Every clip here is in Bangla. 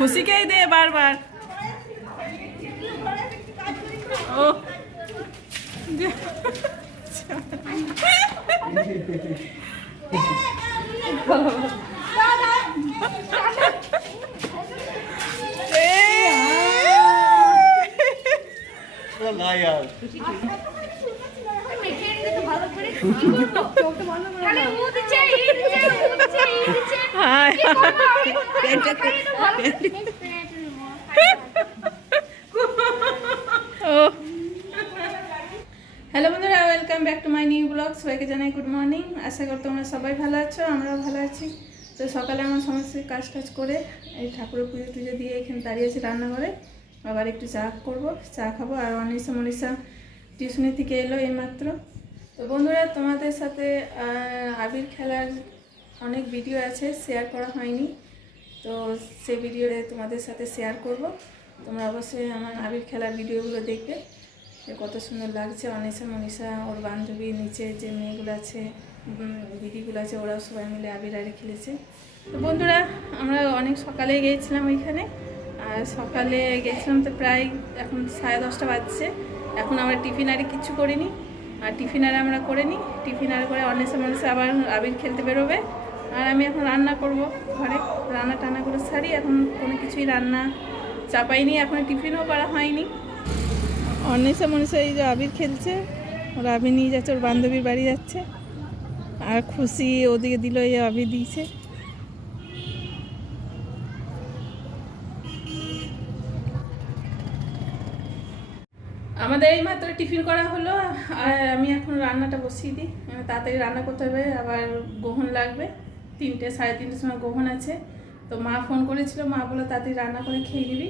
খুশিকেই দে বারবার। ও না यार হ্যালো বন্ধুরা, welcome back to my new blog. সবাইকে জানাই গুড মর্নিং। আশা করি তোমরা সবাই ভালো আছো, আমরাও ভালো আছি। তো সকালে আমার সমস্ত কাজ টাজ করে এই ঠাকুরের পুজো টুজো দিয়ে এখানে দাঁড়িয়ে আছি রান্নাঘরে। আবার একটু চা করব, চা খাবো। আর অনিশা মনীষা টিউশনি থেকে এলো এইমাত্র। তো বন্ধুরা, তোমাদের সাথে আবির খেলার অনেক ভিডিও আছে, শেয়ার করা হয়নি। তো সেই ভিডিওতে তোমাদের সাথে শেয়ার করব। তোমরা অবশ্যই আমার আবির খেলার ভিডিওগুলো দেখবে, যে কত সুন্দর লাগছে। অনিশা মনীষা, ওর বান্ধবী, নিচে যে মেয়েগুলো আছে, দিদিগুলো আছে, ওরাও সবাই মিলে আবির আরে খেলেছে। তো বন্ধুরা, আমরা অনেক সকালে গিয়েছিলাম ওইখানে। আর সকালে গেছিলাম তো প্রায় এখন 10:30 বাজছে। এখন আমরা টিফিন আরে কিছু করিনি, আর টিফিন আর আমরা করে নিই। টিফিন আর করে অনিশা মনীষা আবার আবির খেলতে বেরোবে। আর আমি এখন রান্না করব ঘরে, রান্না টান্না করে সারি। এখন কোনো কিছুই রান্না চাপাইনি, এখন টিফিনও করা হয়নি। অনিশা মনীষা এই যে আবির খেলছে, ওরা আবির নিয়ে যাচ্ছে, ওর বান্ধবীর বাড়ি যাচ্ছে। আর খুশি ওদিকে দিল, এই আবির দিয়েছে। আমাদের এই মাত্র টিফিন করা হলো। আর আমি এখন রান্নাটা বসিয়ে দিই, তাড়াতাড়ি রান্না করতে হবে। আবার গ্রহণ লাগবে, 3টে 3:30 সময় গ্রহণ আছে। তো মা ফোন করেছিল, মা বলে তাড়াতাড়ি রান্না করে খেয়ে নিবি।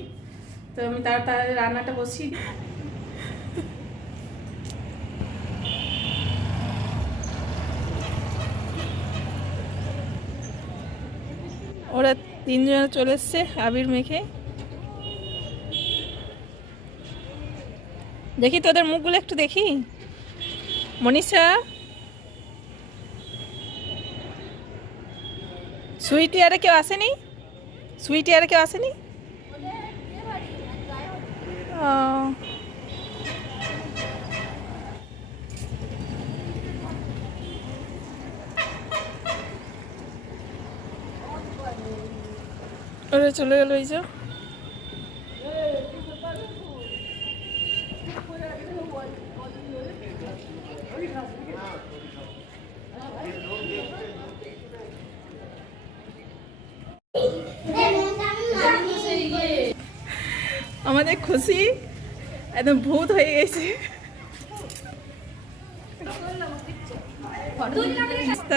তো আমি তাড়াতাড়ি রান্নাটা বসিয়ে দিই। ওরা 3জন চলে এসছে আবির মেখে। দেখি তোদের মুখগুলো একটু দেখি। মনীষা, সুইটি আরে কেউ আসেনি? সুইটি আরে কেউ আসেনি? ওরা চলে গেল। এই যে আমাদের খুশি একদম ভূত হয়ে গেছে।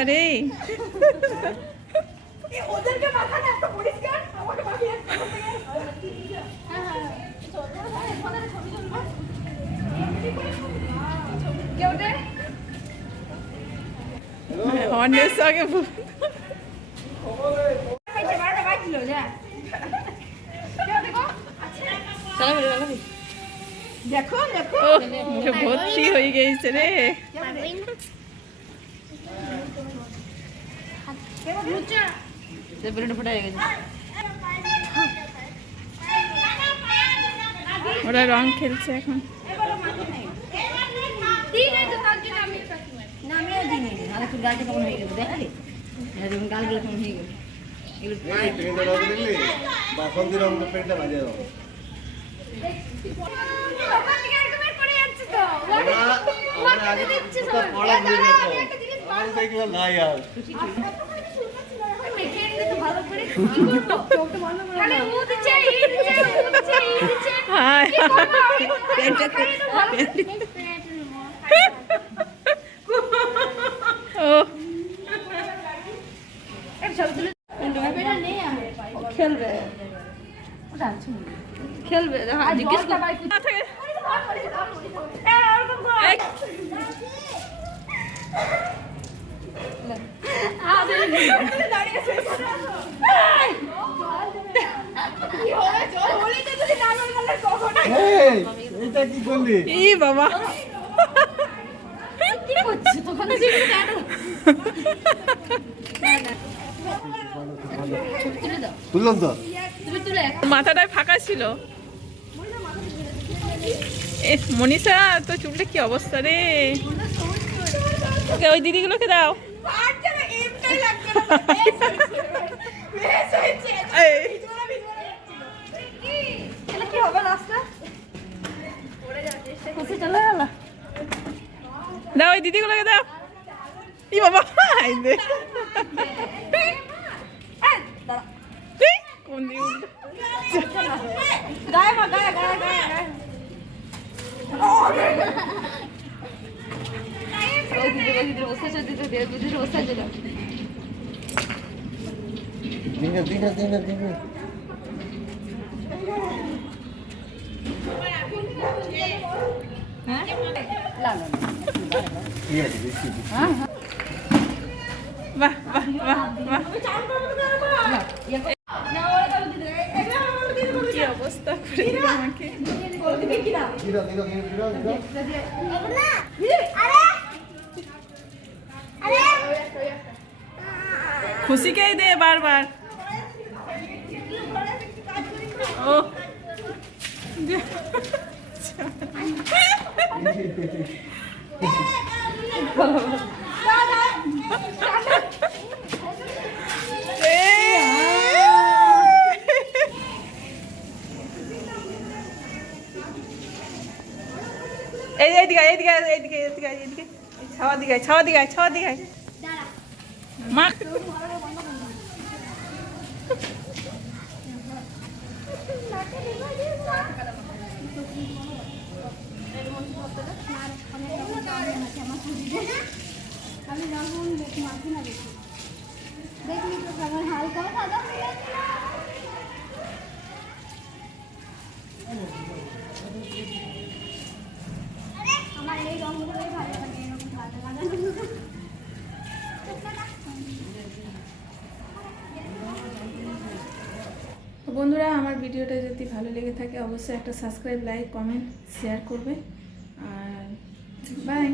রে অনেক সঙ্গে দেখো দেখো ভর্তি হয়ে গেছে রে। ওরা রং খেলছে এখন। বাসন্তী রঙ পেনটা বাজে দাও। দেখলাম না यार খেলবে খেলবে জিজ্ঞেস এটা কি করলি? ই বাবা, কি করছিস তখন? তুললাম তো। তুমি মাথাটায় ফাঁকা ছিল। এ মনীষা তো চুলটা কি অবস্থা রে। ওকে ওই দিদিগুলোকে দাও। এই, দাও ওই দিদিগুলোকে দাও। ই বাবা এই দে। কোন দিকে উঠবে? দিনে বাহ বাহ বাহ বাহ, কি অবস্থা করে দিল আমাকে। খুশিকেই দে বারবার। ও এইদিকে এইদিকে এইদিকে এইদিকে এইদিকে ছাওয়া দিকে ছাওয়া দিকে ছাওয়া দিকে মা। আমি যখন মাখি না দেখি দেখলি তো আমার হালকা সাদা হয়ে গেছে না। আমার এই রঙগুলোই ভালো লাগে, এরকম ভালো লাগানো। তো বন্ধুরা, আমার ভিডিওটা যদি ভালো লেগে থাকে অবশ্যই একটা সাবস্ক্রাইব, লাইক, কমেন্ট, শেয়ার করবে। আর বাই।